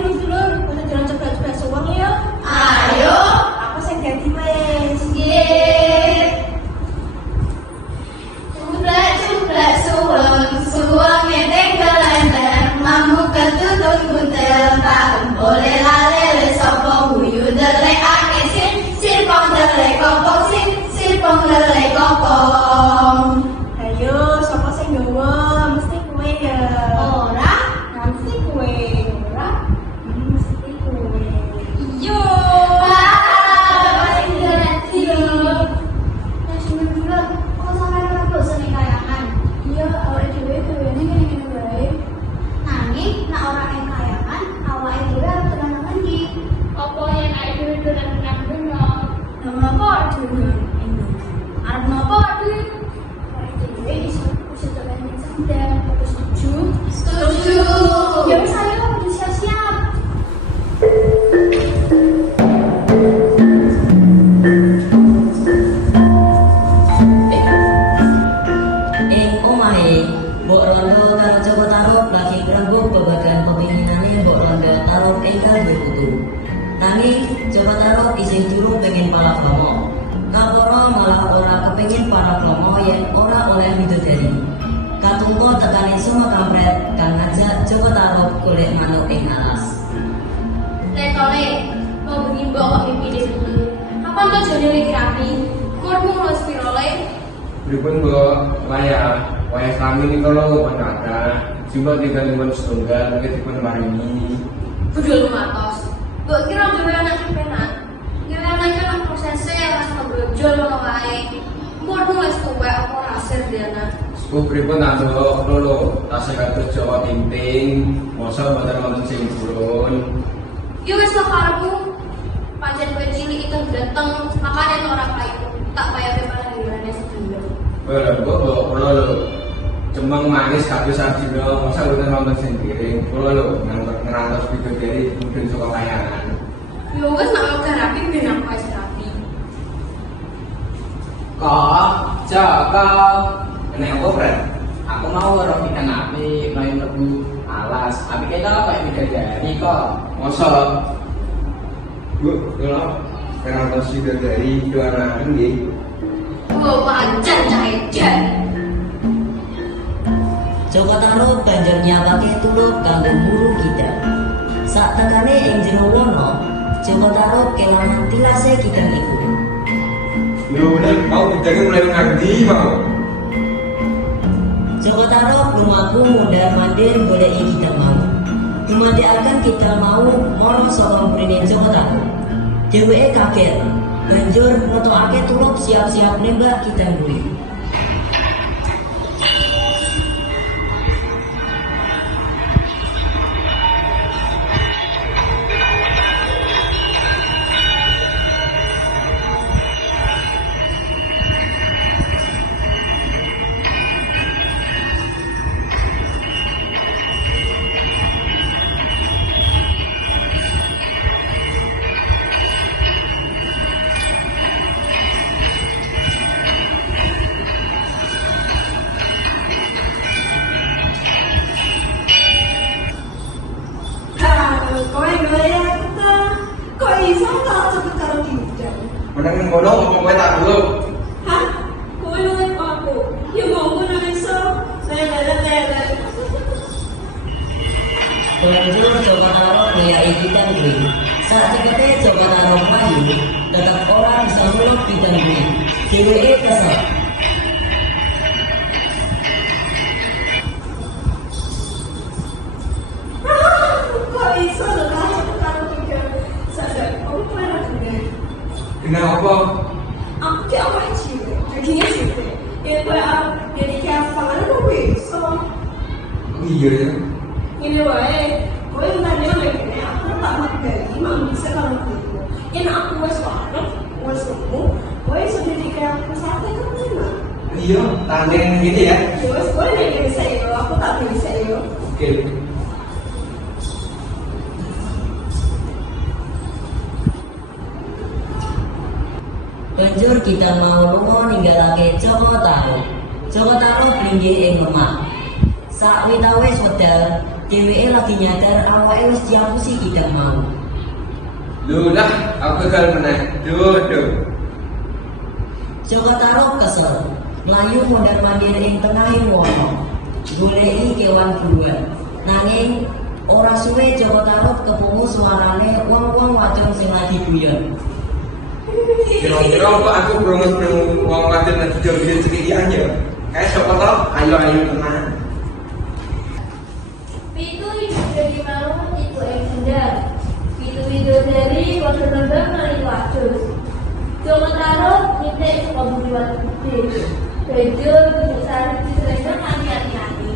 dulur-dulur, udah jalan coba-coba suwang ya. Ayo. Aku sing ganti wes. Nggih. Cublak suweng, suweng ning kelenter, mambu ketutup buntel, tahun boleh lale sapa guyu ndelekake sirpong ndelek kopong sirpong ndelek kopong. Ayo, sapa sing nggawa? Mesti kowe ya. Ora, Mesti kowe. Ora? Mesti kowe. yo. Wah, sing dadi. Wes dulur, kok sampeyan ora bosen ing kayangan? Iya, awake dhewe gawene ngene-ngene wae. Nanging nek ora ing kayangan, awake dhewe arep tenan nang ndi? Apa yang ada di dalam kandungnya? Nama apa dhewe? Arep nopo, Dik? Awake dhewe iso tenan ning sandal. Aku setuju. Setuju. Ya wis ayo kudu siap-siap. Omahe, Mbok Rondo karo Joko Tarub lagi ngrembug babagan pepinginane Mbok Rondo Tarub ingkang berkutu. Nanging Joko Tarub isih durung pengen palakromo. Kaporo malah ora kepengin palakromo yen ora oleh widodari. Katumpo tekanin semua kampret kang ngajak Joko Tarub golek manuk ing alas. Letole, mau bengi mbok kok mimpi dulu. Kapan to jane iki rapi? Murmu lo spirole. Pripun Mbok, wayah kami ini kalau penata, coba tiga teman setunggal, mungkin dipun maringi. Budul matos. Mbok kira dhewe anak penak. Dhewe anak kan prosesnya ora ngobrol ngono wae. Murmu wis tuwek apa hasil dana. Sepuh pripun Mbok, lho, tasih kados Jawa Tinting, masa mboten wonten sing purun. Yo wis to karepmu. Pancen kowe cilik itu ganteng, makane ora payu. Tak payah panggilanane sedulur. Lho, Mbok, lho, cemeng manis kados Arjuna, masa mboten wonten sing piring. Lho, ngerantos bidodari mudhun saka kayangan. Yo wis nek udah rapi ben aku wis rapi. Kok, Joko, Nek apa, Fred? aku mau orang bidang api, main lebu alas. Api kita kayak bidadari kok. Masa? Bu, kalau ngerantos bidodari doanan nggih. Oh, pancen cah edan. Joko Tarub banjur nyapake tulup kanggo mburu kidang. Sak tekane ing jero wana, Joko Tarub kelangan tilase kidang iku. Lho, nek mau bidangnya mulai ngerti mau. Joko Tarub lumaku mundhar mandir goleki kidang mau. Dumandekaken kidang mau ana saka mrene Joko Tarub. Dheweke kaget, banjur ngetokake tulup siap-siap nembak kidang kuwi. Kowe ngene aku ta. Kok iso karo karo kidang? Meneng ngono ngomong kowe tak dulu. Hah? Kowe luwih aku. Ya ngomong ora iso. Lele. Banjur Joko Tarub ngoyaki kidang kuwi. Sak cepete Joko Tarub maju, tetep ora bisa nulung kidang kuwi. Dheweke kesel. Kok iso karo kidang? Sadar, aku ora ngene. Kenapa? Aku ki awak cilik. Dagingnya sithik. Ya kowe jadi kayak panganan kok iso. Iya ya. Ini wae, kowe ngene ngene aku tak magari, mang bisa kalau gitu. Yen aku wis warep, wis nemu, kowe iso jadi kayak pesate kan enak. Iya, tanding gitu ya. Ya wis kowe nek bisa yo, aku tak bisa yo. Oke. Banjur kita mau lunga ninggalake Joko Tarub. Joko Tarub linggih ing lemah. Sakwitawis wedal, Dheweke lagi nyadar awake wis diapusi tidak mau. Lho lah, aku gagal meneh. Duh. Joko Tarub kesel, mlayu mondar-mandir ing tengahing wono, goleki kewan buruan. Nanging ora suwe Joko Tarub kepungu suarane wong-wong wadon sing lagi guyon. Kira-kira kok aku krungu wong wadon lagi joget cekikian ya. Kayak sapa to? Ayo tenan. Pitu jadi malu itu endar. Pitu dari waktu nembang kali wadon. Joko Tarub nitik saka bumi watu gede. Bejo bujuk sari diselendang hati-hati.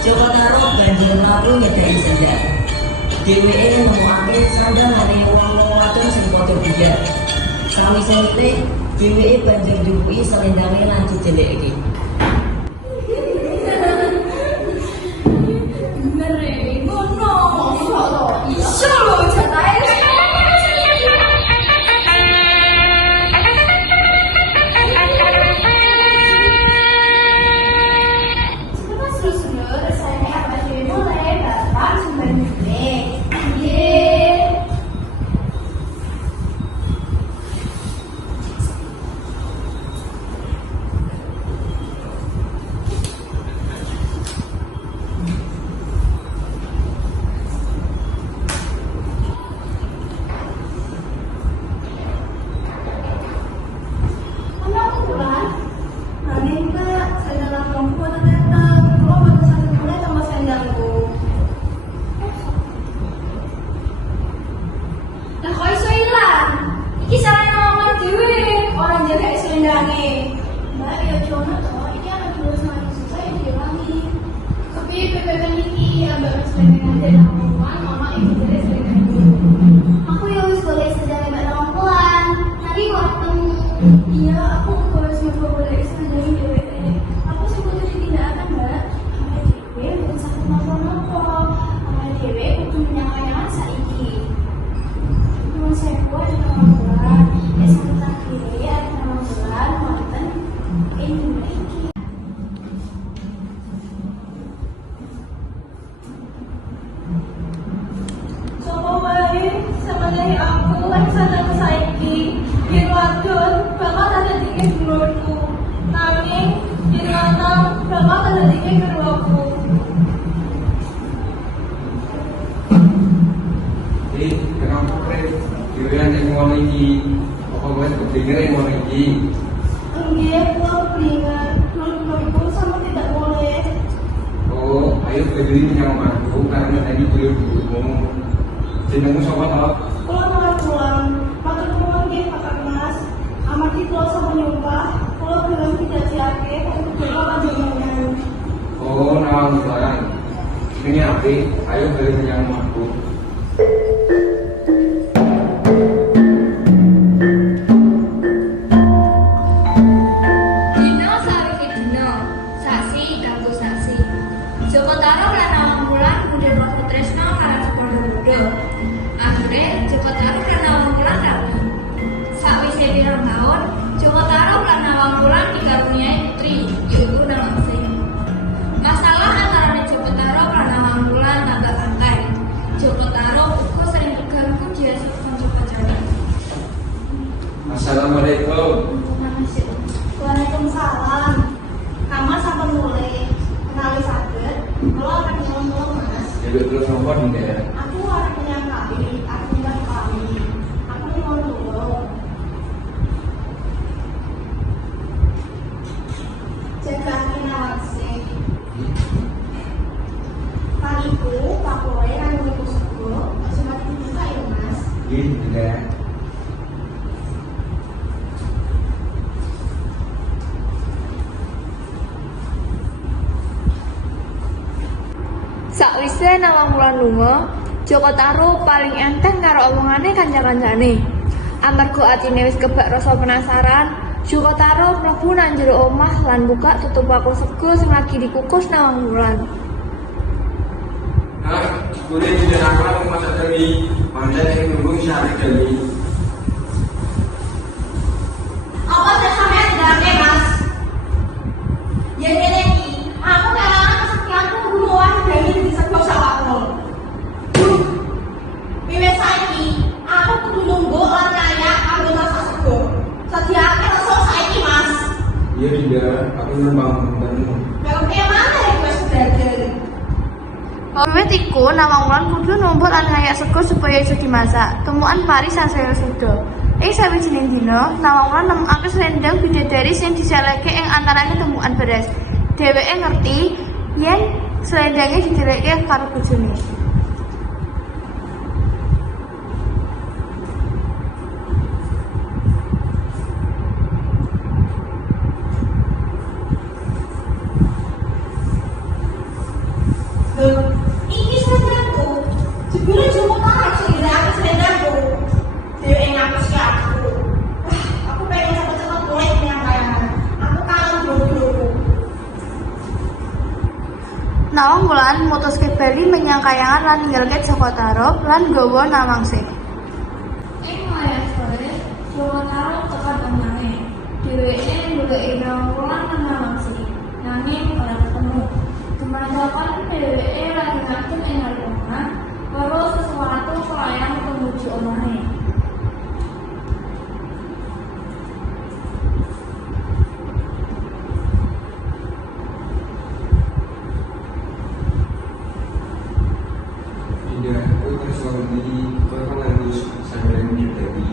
Joko Tarub banjur mlaku nyedhaki sendal. Dheweke nemokake sandalane wong-wong wadon sing padha biyar. Sawise nitik, dheweke banjur njupuki selendange lan dijelekke. Bener ya, ngono. Iso lho jatahe. Seru-seru, rasanya apa sih mulai datang sebenarnya. Lah kok iso ilang? Iki salah ngomong dhewe, orang jaga selendange. Mbak ya jono to, iki ana dulu sama susah ya dilangi. Tapi pepetan iki ambek selendange dan ngomong mama ibu dari selendange. Aku ya wis golek selendange mbak Rompuan. Tadi waktu iya aku harus nyoba golek selendange dhewe. Aku sebetulnya tidak akan mbak. Amai dhewe bukan sakit nopo-nopo. Amai dhewe kudu menyang-menyang saiki. Saya buat nama bulan, sebentar kiri ada nama bulan, mantan ini lagi. Coba baik sama dari aku, sana saiki, di wadon, bakal ada dikit menurutku. Nanging di lanang, bakal ada dikit menurutku. Kenapa kira yang ngono iki? Apa wis kepikiran ngono iki? Enggak, aku beringat, menurutku sama tidak boleh. Oh, ayo berdiri menyang aku karena tadi beliau dulu. Jenengmu sapa to? Kalau malah pulang, matur nuwun nggih Pak Mas. Amati kula sampun nyumpah, kula bilang tidak siake, untuk kula panjenengan. Oh, nawang barang. Ini api, ayo berdiri menyang aku. Dino sawise dino, sasi kanggo sasi. Joko Tarub lan Nawang Wulan budhe rasa tresna marang padha-padha. Akhire Joko Tarub lan Nawang Wulan rabi. Sawise pirang taun, Joko Tarub lan Nawang Wulan dikaruniai putri, yaiku Nawangsih. Masalah antarané Joko Tarub lan Nawang Wulan tambah bangkai. Joko Tarub uga Jaluk terus nomor Dinda. Aku orang punya kami, aku punya kami. Aku mau dulu. Jaga kinawase. Kaliku, pakoe kan niku sego, aja mati buka ya, Mas. Iya Dinda. Sakwise nawang wulan lunga, Joko Tarub paling enteng karo omongane kanca-kancane. Amarga atine wis kebak rasa penasaran, Joko Tarub mlebu nang jero omah lan buka tutup bakul sego sing lagi dikukus nawang wulan. Nah, boleh tidak aku masak dari panjang yang nunggu syari dari. Apa sih sampean ndake, Mas? Yen ngene iki, aku kelangan kesekianku guruan dari di sebuah sawahku. Wiwit saiki, aku kudu nunggu lan kaya kanggo masak sego. Sediake rasa saiki, Mas. Iya Dinda, aku nembang bener. Kalau kayak mana ya gue sebagai? Wiwit iku nawang wulan kudu numpuk lan ngayak sego supaya iso dimasak. Temukan pari sansaya suda. Ing sawijining dina, nawang wulan nemokake selendang bidadari sing diseleke ing antarane temukan beras. Dheweke ngerti yen selendangnya dideleke karo bojone. Loh, ini selendangku. Jebule Joko Tarub sing aku selendangku. Dewe ngapus ke aku. Wah, aku pengen cepet-cepet mulai penyampaian. Aku kangen jodohku. Nawang wulan mutuske bali menyang kayangan lan ninggalke Joko Tarub lan nggawa Nawangsih. Ing wayah sore, Joko Tarub tekan omahé. Dheweke nggoleki Nawang wulan lan Nawangsih. Nanging ora ketemu. Kemantapan dheweke lagi ngadeg ing ngarep omah, karo sesuatu kelayang tumuju omahé. Dinda, aku terus selalu ini, kau kan harus sambil menyadari